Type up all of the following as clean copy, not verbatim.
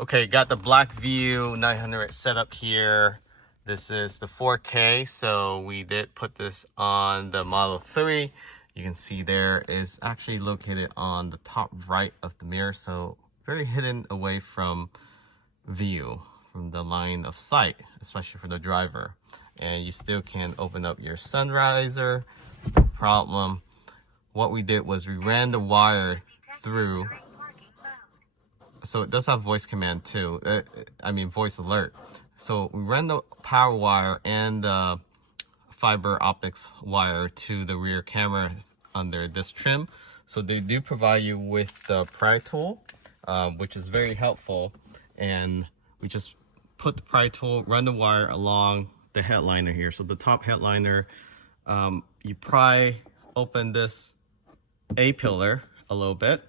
Okay, got the BlackVue 900 set up here. This is the 4K, so we did put this on the Model 3. You can see there is actually located on the top right of the mirror, so very hidden away from view, from the line of sight, especially for the driver. And you still can open up your sun visor, no problem. What we did was we ran the wire through. So it does have voice command too. Voice alert. So we ran the power wire and the fiber optics wire to the rear camera under this trim. So they do provide you with the pry tool, which is very helpful. And we just put the pry tool, run the wire along the headliner here. So the top headliner, you pry open this A-pillar a little bit.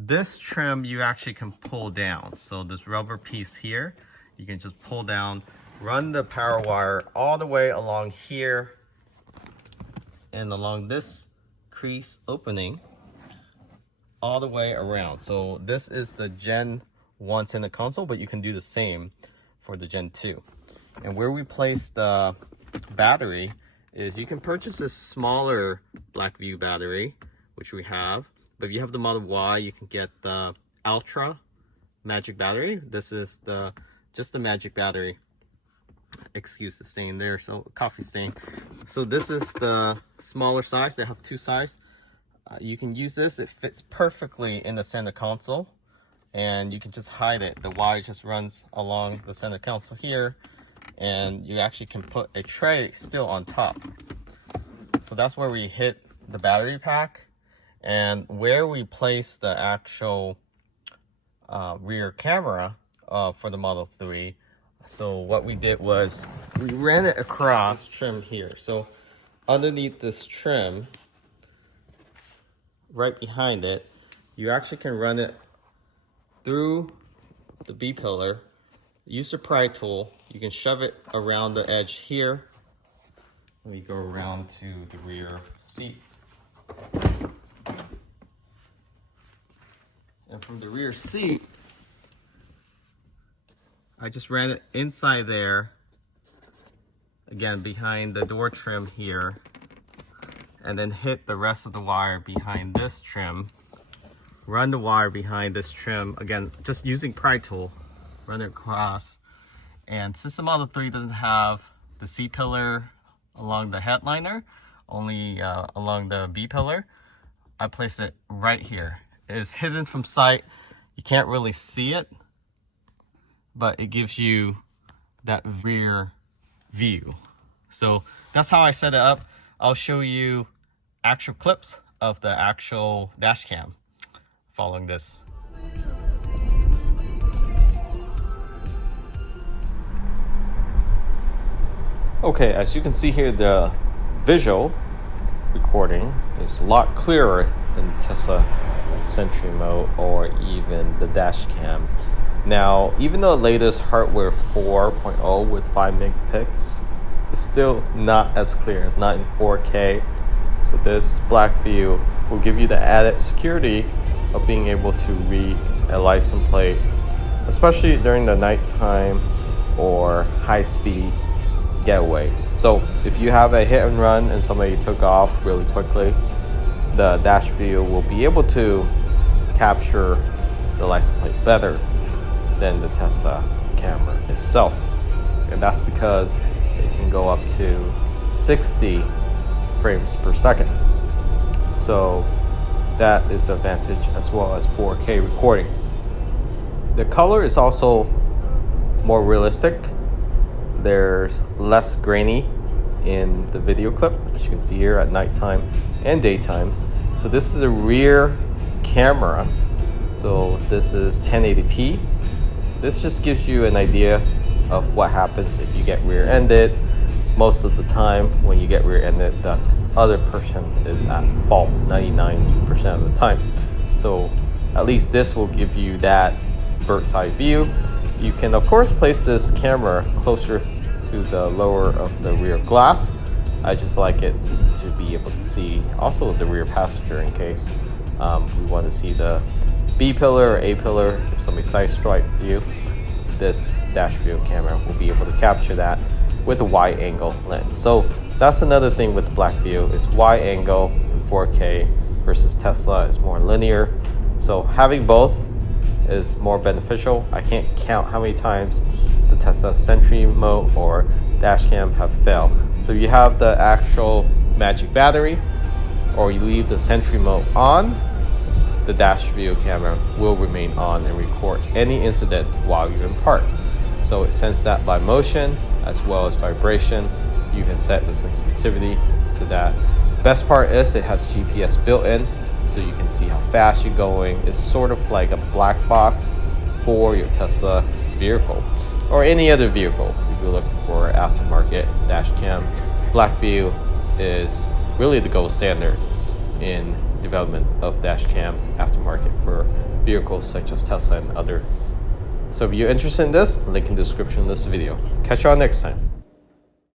This trim you actually can pull down. So this rubber piece here, you can just pull down, run the power wire all the way along here and along this crease opening all the way around. So this is the Gen 1 center console, but you can do the same for the Gen 2. And where we place the battery is you can purchase this smaller BlackVue battery, which we have. But if you have the Model Y, you can get the Ultra Magic battery. This is just the Magic battery. Excuse the stain there, so coffee stain. So this is the smaller size. They have two sizes. You can use this. It fits perfectly in the center console, and you can just hide it. The wire just runs along the center console here, and you actually can put a tray still on top. So that's where we hit the battery pack. And where we place the actual rear camera for the Model 3, so what we did was we ran it across trim here. So underneath this trim, right behind it, you actually can run it through the B-pillar. Use the pry tool. You can shove it around the edge here. We go around to the rear seat. And from the rear seat, I just ran it inside there, again behind the door trim here, and then hit the rest of the wire behind this trim. Run the wire behind this trim, again just using pry tool, run it across. And since the Model 3 doesn't have the C-pillar along the headliner, only along the B-pillar, I place it right here. It is hidden from sight. You can't really see it, but it gives you that rear view. So that's how I set it up. I'll show you actual clips of the actual dash cam following this. Okay, as you can see here, the visual recording is a lot clearer than Tesla Sentry mode or even the dash cam. Now, even the latest hardware 4.0 with 5 megapixels is still not as clear. It's not in 4K. So this BlackVue will give you the added security of being able to read a license plate, especially during the nighttime or high-speed getaway. So if you have a hit and run and somebody took off really quickly, the Dashcam will be able to capture the license plate better than the Tesla camera itself. And that's because it can go up to 60 frames per second. So that is the advantage, as well as 4K recording. The color is also more realistic. There's less grainy in the video clip, as you can see here, at nighttime and daytime. So this is a rear camera. So this is 1080p. So this just gives you an idea of what happens if you get rear-ended. Most of the time when you get rear-ended, the other person is at fault 99% of the time. So at least this will give you that bird's eye view. You can of course place this camera closer to the lower of the rear glass. I just like it to be able to see also the rear passenger in case we want to see the B pillar or A pillar, if somebody side-swipe you, this dash view camera will be able to capture that with a wide angle lens. So that's another thing with the BlackVue is wide angle in 4K versus Tesla is more linear. So having both is more beneficial. I can't count how many times the Tesla Sentry mode or Dashcam have failed. So you have the actual magic battery, or you leave the Sentry mode on, the dash view camera will remain on and record any incident while you're in park. So it sends that by motion as well as vibration. You can set the sensitivity to that. Best part is it has GPS built in, so you can see how fast you're going. It's sort of like a black box for your Tesla vehicle or any other vehicle if you're looking for aftermarket dash cam. BlackVue is really the gold standard in development of dash cam aftermarket for vehicles such as Tesla and other. So if you're interested in this, link in the description of this video. Catch y'all next time.